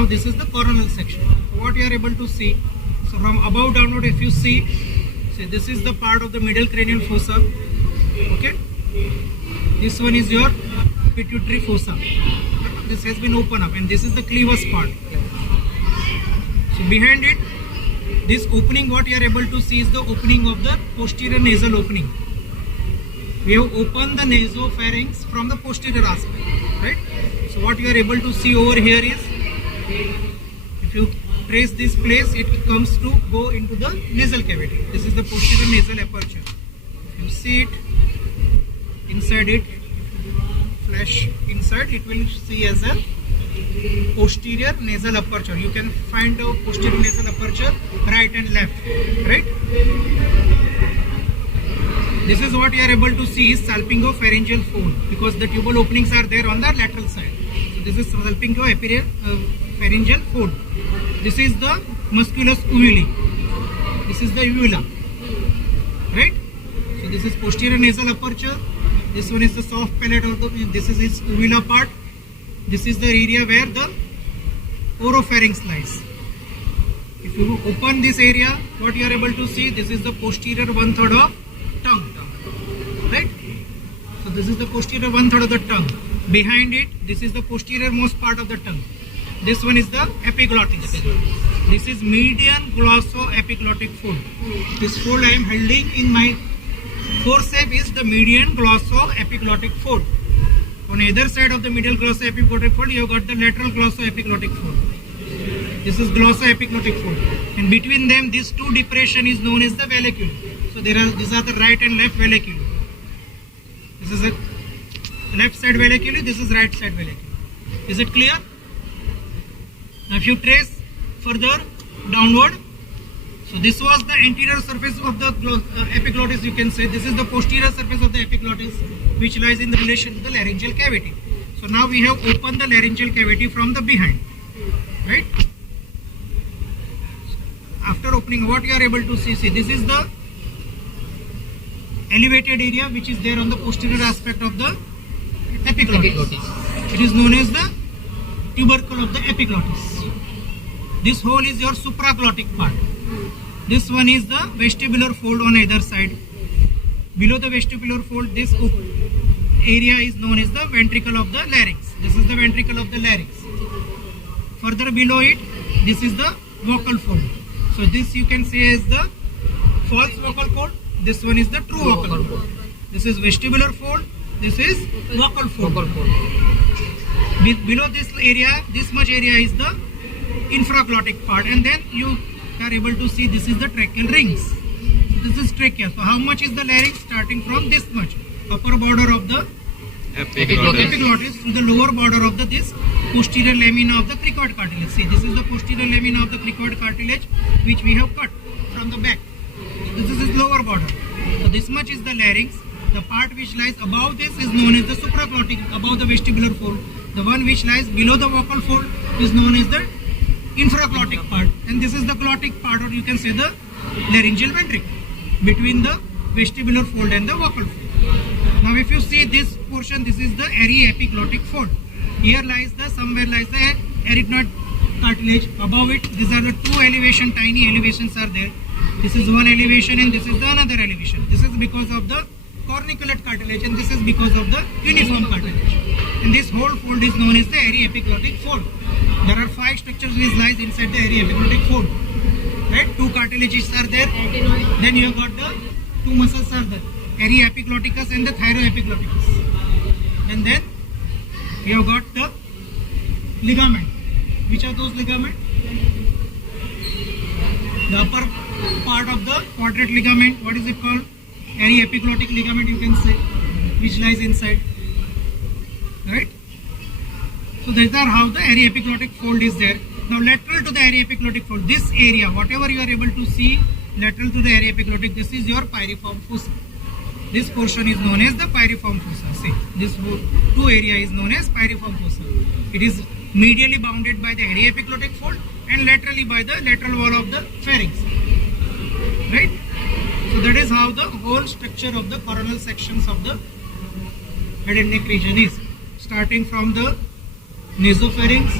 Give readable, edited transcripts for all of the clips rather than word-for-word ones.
now this is the coronal section. What you are able to see, so from above downward, if you see this is the part of the middle cranial fossa. Okay, this one is your pituitary fossa. This has been opened up, and this is the cleavus part. So behind it, this opening, what you are able to see is the opening of the posterior nasal opening. We have opened the nasopharynx from the posterior aspect, right? So what you are able to see over here is, if you trace this place, it comes to go into the nasal cavity. This is the posterior nasal aperture. If you see it, inside it, flash inside, it will see as a posterior nasal aperture. You can find the posterior nasal aperture right and left, right? This is what you are able to see is salpingopharyngeal fold, because the tubal openings are there on the lateral side. So this is salpingopharyngeal fold. This is the musculus uvuli. This is the uvula, right? So this is posterior nasal aperture. This one is the soft palate of the. This is its uvula part. This is the area where the oropharynx lies. If you open this area, what you are able to see, this is the posterior 1/3 of tongue, right? So this is the posterior 1/3 of the tongue. Behind it, this is the posterior most part of the tongue. This one is the epiglottis. This is median glossoepiglottic fold. This fold I am holding in my forceps is the median glossoepiglottic fold. On either side of the medial glossoepiglottic fold, you have got the lateral glossoepiglottic fold. This is glossoepiglottic fold, and between them, this two depression is known as the vallecula. So these are the right and left vallecula. This is a left side vallecula. This is right side vallecula. Is it clear? Now, if you trace further downward, so this was the anterior surface of the epiglottis. You can say this is the posterior surface of the epiglottis, which lies in the relation to the laryngeal cavity. So now we have opened the laryngeal cavity from the behind, right? After opening, what you are able to see, this is the elevated area which is there on the posterior aspect of the epiglottis. It is known as the tubercle of the epiglottis. This hole is your supraglottic part. This one is the vestibular fold on either side. Below the vestibular fold, this area is known as the ventricle of the larynx. This is the ventricle of the larynx. Further below it, this is the vocal fold. So this you can say is the false vocal fold. This one is the true vocal fold. This is vestibular fold. This is vocal fold. Below this area, this much area is the infraglottic part, and then you are able to see this is the tracheal rings. This is trachea. So how much is the larynx? Starting from this much, upper border of the epiglottis to the lower border of this posterior lamina of the cricoid cartilage. See, this is the posterior lamina of the cricoid cartilage which we have cut from the back. This is its lower border. So this much is the larynx. The part which lies above this is known as the supraglottic, above the vestibular fold. The one which lies below the vocal fold is known as the infraglottic part, and this is the glottic part, or you can say the laryngeal ventricle between the vestibular fold and the vocal fold. Now if you see this portion, this is the aryepiglottic fold. Here lies the, somewhere lies the arytenoid cartilage. Above it, these are the two elevation, tiny elevations are there. This is one elevation and this is the another elevation. This is because of the corniculate cartilage, and this is because of the uniform cartilage. And this whole fold is known as the aryepiglottic fold. There are 5 structures which lies inside the aryepiglottic fold. Right? 2 cartilages are there. Then you have got the 2 muscles are there. Aryepiglotticus and the thyroepiglotticus. And then you have got the ligament. Which are those ligaments? The upper part of the quadrate ligament, what is it called? Aryepiglottic ligament, you can say, which lies inside. Right? So these are how the aryepiglottic fold is there. Now lateral to the aryepiglottic fold, this area, whatever you are able to see lateral to the aryepiglottic, this is your pyriform fossa. This portion is known as the pyriform fossa. See, this two area is known as pyriform fossa. It is medially bounded by the aryepiglottic fold and laterally by the lateral wall of the pharynx. Right? So that is how the whole structure of the coronal sections of the head and neck region is. Starting from the nasopharynx,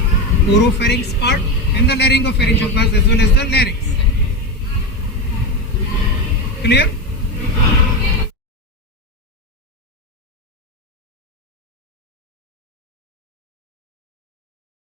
oropharynx part and the laryngopharyngeal parts as well as the larynx. Clear?